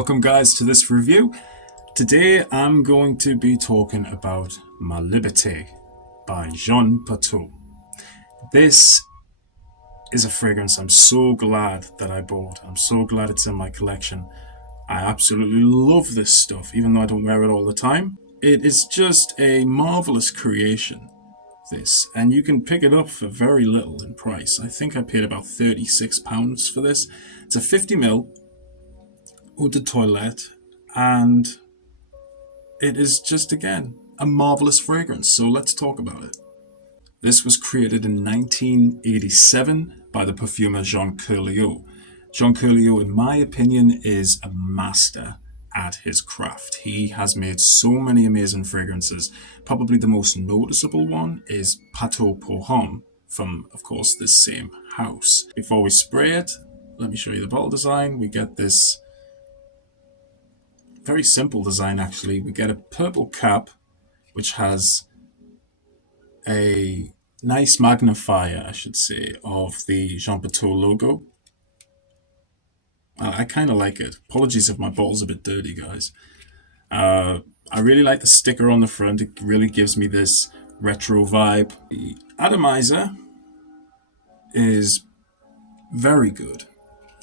Welcome guys to this review. Today I'm going to be talking about Ma Liberte by Jean Patou. This is a fragrance I'm so glad that I bought. I'm so glad it's in my collection. I absolutely love this stuff, even though I don't wear it all the time. It is just a marvelous creation, this, and you can pick it up for very little in price. I think I paid about £36 for this. It's a 50ml eau de toilette, and it is just, again, a marvelous fragrance. So let's talk about it. This was created in 1987 by the perfumer Jean Kerleo. Jean Kerleo, in my opinion, is a master at his craft. He has made so many amazing fragrances. Probably the most noticeable one is Patou pour Homme from, of course, this same house. Before we spray it, let me show you the bottle design. We get this very simple design, actually. We get a purple cap, which has a nice magnifier, I should say, of the Jean Patou logo. I kind of like it. Apologies if my bottle's a bit dirty, guys. I really like the sticker on the front. It really gives me this retro vibe. The atomizer is very good.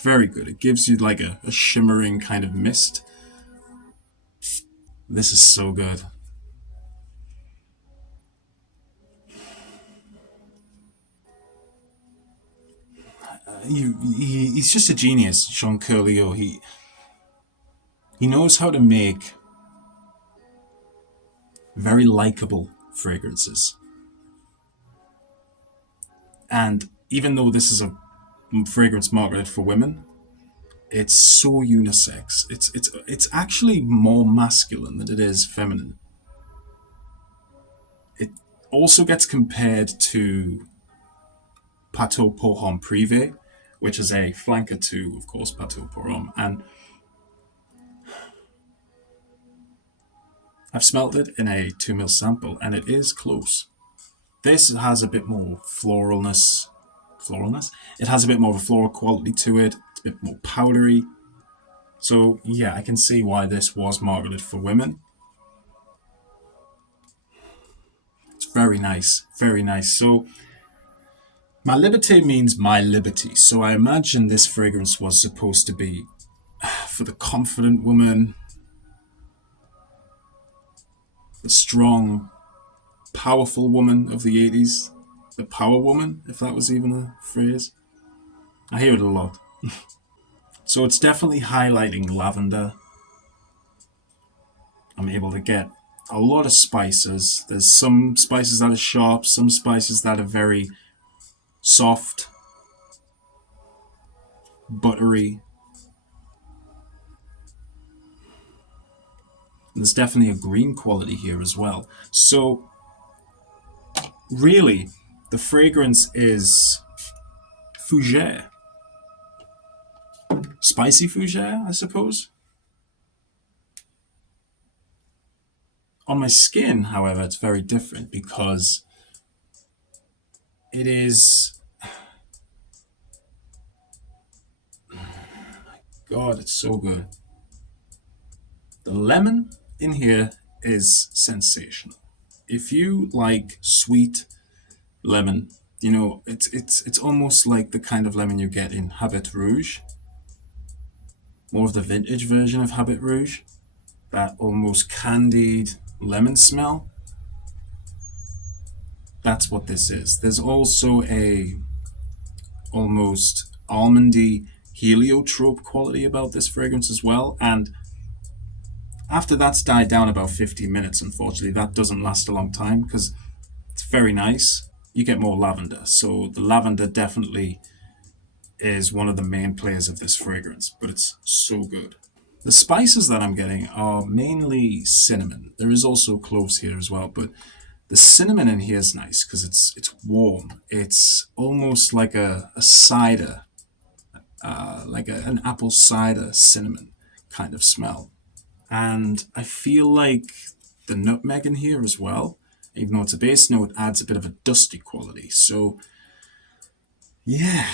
Very good. It gives you like a shimmering kind of mist. This is so good. He's just a genius, Jean Kerleo. He knows how to make very likable fragrances. And even though this is a fragrance marketed for women, it's so unisex. It's actually more masculine than it is feminine. It also gets compared to Patou pour Homme Privé, which is a flanker to, of course, Patou pour Homme. And I've smelled it in a 2ml sample, and it is close. This has a bit more floralness. It has a bit more of a floral quality to it. It's a bit more powdery. So yeah, I can see why this was marketed for women. It's very nice, very nice. So Ma Liberte means my liberty. So I imagine this fragrance was supposed to be for the confident woman, the strong, powerful woman of the 80s. The power woman, if that was even a phrase. I hear it a lot. So it's definitely highlighting lavender. I'm able to get a lot of spices. There's some spices that are sharp, some spices that are very soft, buttery. And there's definitely a green quality here as well. So really, the fragrance is Fougere. Spicy Fougere, I suppose. On my skin, however, it's very different because it is... God, it's so good. The lemon in here is sensational. If you like sweet lemon, you know, it's almost like the kind of lemon you get in Habit Rouge. More of the vintage version of Habit Rouge. That almost candied lemon smell. That's what this is. There's also a almost almondy heliotrope quality about this fragrance as well. And after that's died down about 15 minutes, unfortunately, that doesn't last a long time because it's very nice. You get more lavender. So the lavender definitely is one of the main players of this fragrance, but it's so good. The spices that I'm getting are mainly cinnamon. There is also cloves here as well, but the cinnamon in here is nice because it's warm. It's almost like a cider, like an apple cider cinnamon kind of smell. And I feel like the nutmeg in here as well, even though it's a base note, adds a bit of a dusty quality. So yeah.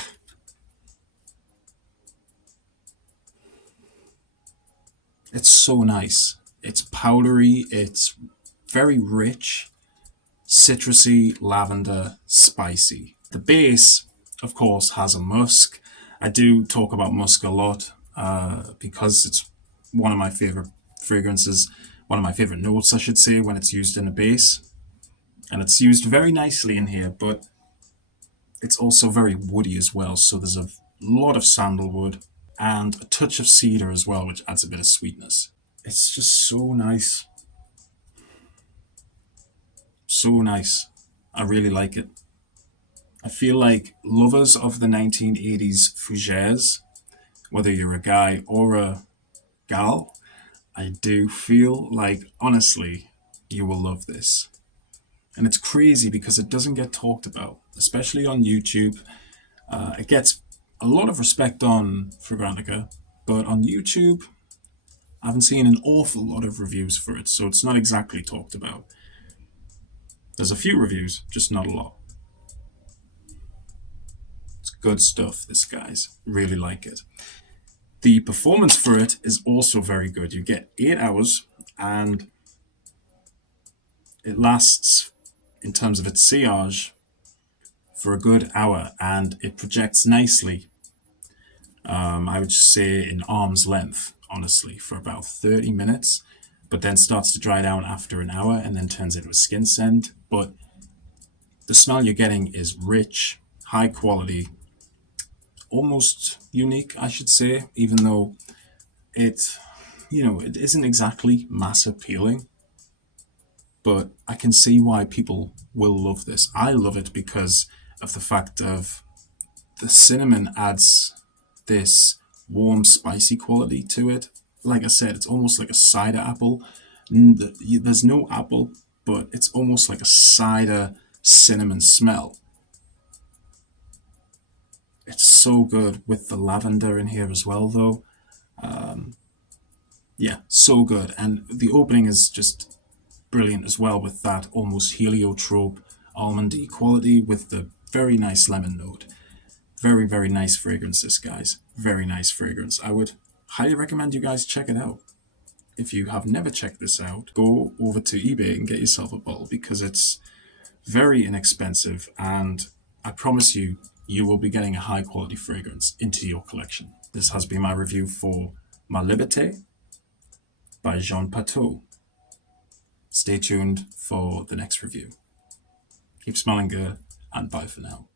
It's so nice. It's powdery, it's very rich, citrusy, lavender, spicy. The base, of course, has a musk. I do talk about musk a lot because it's one of my favorite fragrances, one of my favorite notes, I should say, when it's used in a base. And it's used very nicely in here, but it's also very woody as well. So there's a lot of sandalwood and a touch of cedar as well, which adds a bit of sweetness. It's just so nice. So nice. I really like it. I feel like lovers of the 1980s Fougères, whether you're a guy or a gal, I do feel like, honestly, you will love this. And it's crazy because it doesn't get talked about, especially on YouTube. It gets a lot of respect on Fragrantica, but on YouTube, I haven't seen an awful lot of reviews for it, so it's not exactly talked about. There's a few reviews, just not a lot. It's good stuff, this guys. Really like it. The performance for it is also very good. You get 8 hours and it lasts, in terms of its sillage, for a good hour, and it projects nicely. I would say in arm's length, honestly, for about 30 minutes, but then starts to dry down after an hour and then turns into a skin scent. But the smell you're getting is rich, high quality, almost unique, I should say, even though it isn't exactly mass appealing. But I can see why people will love this. I love it because of the fact of the cinnamon adds this warm, spicy quality to it. Like I said, it's almost like a cider apple. There's no apple, but it's almost like a cider cinnamon smell. It's so good with the lavender in here as well, though. Yeah, so good. And the opening is just brilliant as well with that almost heliotrope almondy quality with the very nice lemon note. Very, very nice fragrance, this, guys. Very nice fragrance. I would highly recommend you guys check it out. If you have never checked this out, go over to eBay and get yourself a bottle because it's very inexpensive and I promise you, you will be getting a high quality fragrance into your collection. This has been my review for Ma Liberte by Jean Patou. Stay tuned for the next review. Keep smelling good and bye for now.